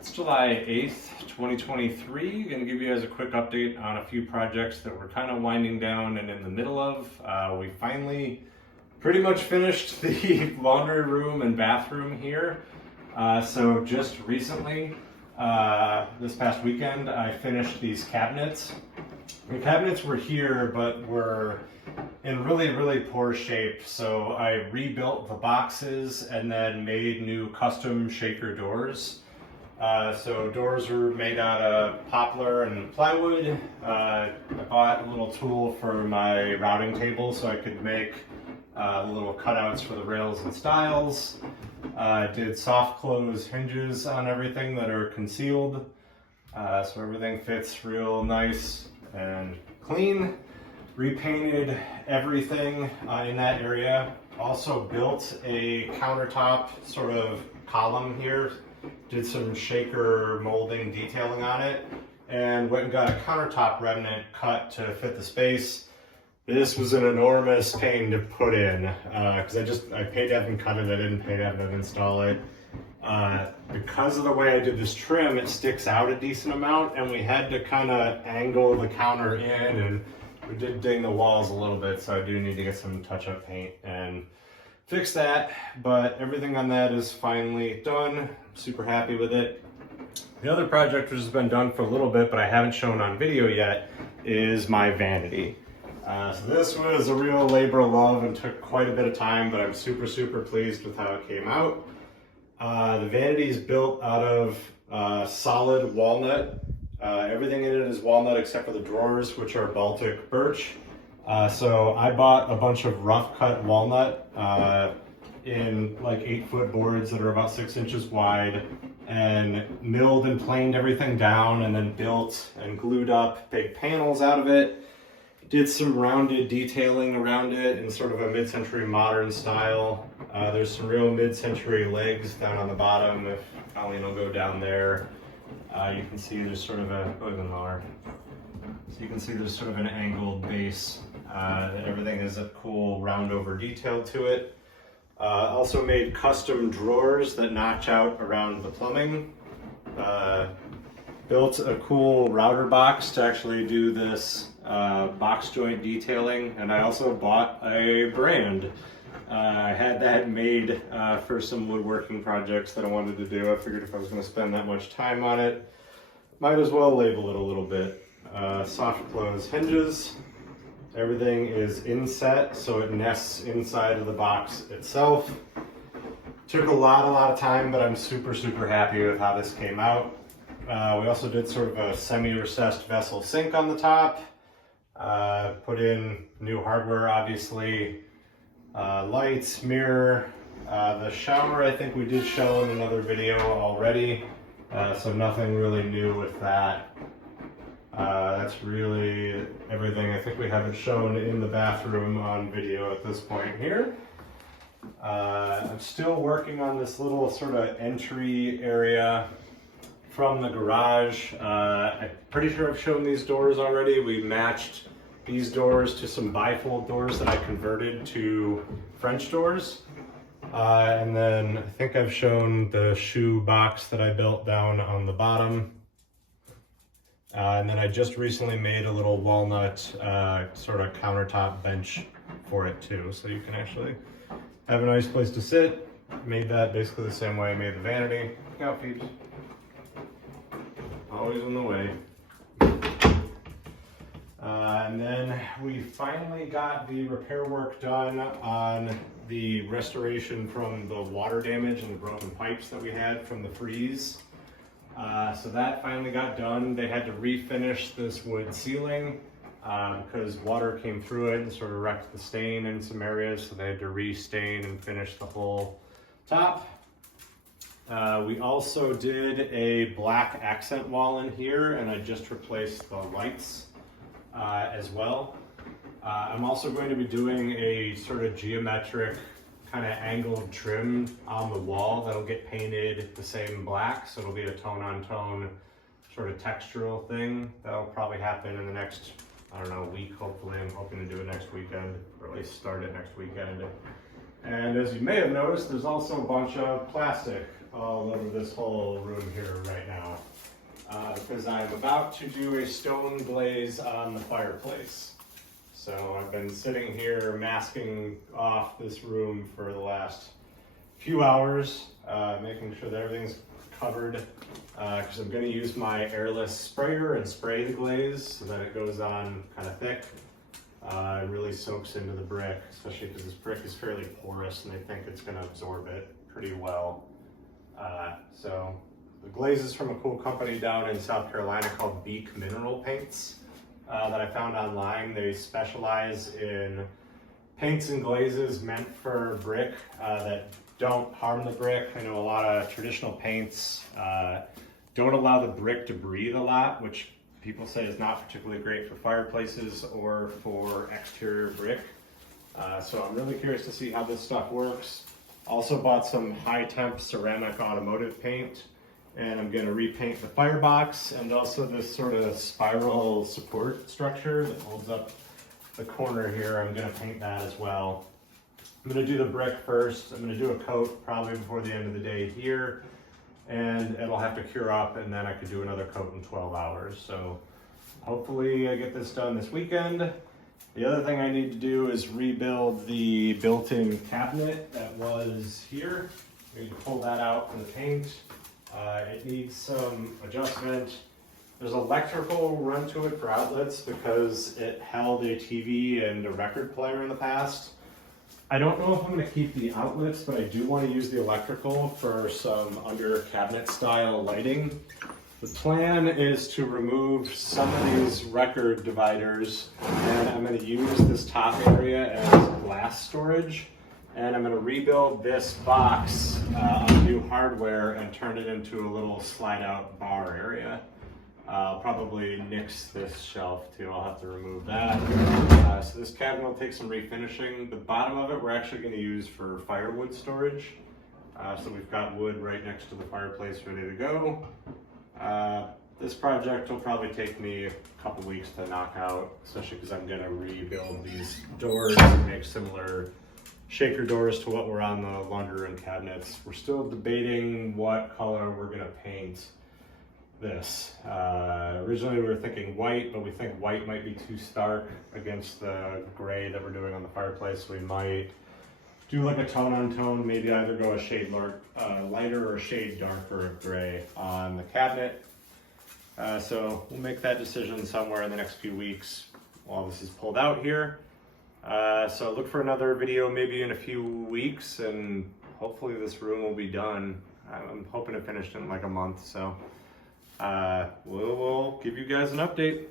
It's July 8th, 2023. Going to give you guys a quick update on a few projects that we're kind of winding down and in the middle of. We finally pretty much finished the laundry room and bathroom here. So just recently, this past weekend, I finished these cabinets. The cabinets were here, but were in really poor shape. So I rebuilt the boxes and then made new custom shaker doors. So doors were made out of poplar and plywood. I bought a little tool for my routing table so I could make little cutouts for the rails and stiles. Did soft close hinges on everything that are concealed. So everything fits real nice and clean. Repainted everything in that area. Also built a countertop sort of column here. Did some shaker molding detailing on it, and went and got a countertop remnant cut to fit the space. This was an enormous pain to put in because I paid to have them cut it, I didn't pay to have them install it. Because of the way I did this trim, it sticks out a decent amount, and we had to kind of angle the counter in, and we did ding the walls a little bit, so I do need to get some touch-up paint and fix that, but everything on that is finally done. Super happy with it. The other project which has been done for a little bit, but I haven't shown on video yet, is my vanity. So this was a real labor of love and took quite a bit of time, but I'm super pleased with how it came out. The vanity is built out of solid walnut. Everything in it is walnut except for the drawers, which are Baltic birch. So I bought a bunch of rough cut walnut in like 8-foot boards that are about 6 inches wide, and milled and planed everything down, and then built and glued up big panels out of it. Did some rounded detailing around it in sort of a mid-century modern style. There's some real mid-century legs down on the bottom. If Colleen will go down there, you can see there's sort of a, go even lower. So you can see there's sort of an angled base. Everything has a cool round over detail to it. Also made custom drawers that notch out around the plumbing. Built a cool router box to actually do this box joint detailing, and I also bought a brand. I had that made for some woodworking projects that I wanted to do. I figured if I was going to spend that much time on it, might as well label it a little bit. Soft close hinges. Everything is inset, so it nests inside of the box itself. Took a lot of time, but I'm super happy with how this came out. We also did sort of a semi-recessed vessel sink on the top. Put in new hardware, obviously. Lights, mirror. The shower I think we did show in another video already, so nothing really new with that. That's really everything. I think we have it shown in the bathroom on video at this point here. I'm still working on this little sort of entry area from the garage. I'm pretty sure I've shown these doors already. We matched these doors to some bifold doors that I converted to French doors. And then I think I've shown the shoe box that I built down on the bottom. And then I just recently made a little walnut sort of countertop bench for it too. So you can actually have a nice place to sit. Made that basically the same way I made the vanity. Look out, peeps. Always in the way. And then we finally got the repair work done on the restoration from the water damage and the broken pipes that we had from the freeze. So that finally got done. They had to refinish this wood ceiling because water came through it and sort of wrecked the stain in some areas, so they had to re-stain and finish the whole top. We also did a black accent wall in here, and I just replaced the lights as well. I'm also going to be doing a sort of geometric kind of angled trim on the wall that'll get painted the same black, so it'll be a tone on tone sort of textural thing. That'll probably happen in the next, I don't know, week hopefully. I'm hoping to do it next weekend, or at least start it next weekend. And as you may have noticed, there's also a bunch of plastic all over this whole room here right now. because I'm about to do a stone glaze on the fireplace. So I've been sitting here masking off this room for the last few hours, making sure that everything's covered, because I'm going to use my airless sprayer and spray the glaze so that it goes on kind of thick and really soaks into the brick, especially because this brick is fairly porous and they think it's going to absorb it pretty well. So the glaze is from a cool company down in South Carolina called Beak Mineral Paints that I found online. They specialize in paints and glazes meant for brick that don't harm the brick. I know a lot of traditional paints don't allow the brick to breathe a lot, which people say is not particularly great for fireplaces or for exterior brick. So I'm really curious to see how this stuff works. Also bought some high temp ceramic automotive paint, and I'm going to repaint the firebox and also this sort of spiral support structure that holds up the corner here. I'm going to paint that as well. I'm going to do the brick first. I'm going to do a coat probably before the end of the day here, and it'll have to cure up, and then I could do another coat in 12 hours. So hopefully I get this done this weekend. The other thing I need to do is rebuild the built-in cabinet that was here. I need to pull that out for the paint. It needs some adjustment. There's electrical run to it for outlets because it held a TV and a record player in the past. I don't know if I'm going to keep the outlets, but I do want to use the electrical for some under cabinet style lighting. The plan is to remove some of these record dividers, and I'm going to use this top area as glass storage, and I'm going to rebuild this box on new hardware and turn it into a little slide out bar area. I'll probably nix this shelf too. I'll have to remove that. So this cabinet will take some refinishing. The bottom of it we're actually going to use for firewood storage. So we've got wood right next to the fireplace ready to go. This project will probably take me a couple weeks to knock out, especially because I'm going to rebuild these doors and make similar shaker doors to what were on the laundry room cabinets. We're still debating what color we're going to paint this. Originally we were thinking white, but we think white might be too stark against the gray that we're doing on the fireplace. So we might do like a tone on tone, maybe either go a shade lighter or a shade darker of gray on the cabinet. So we'll make that decision somewhere in the next few weeks while this is pulled out here. So look for another video maybe in a few weeks, and hopefully this room will be done. I'm hoping to finish in like a month, so we'll give you guys an update.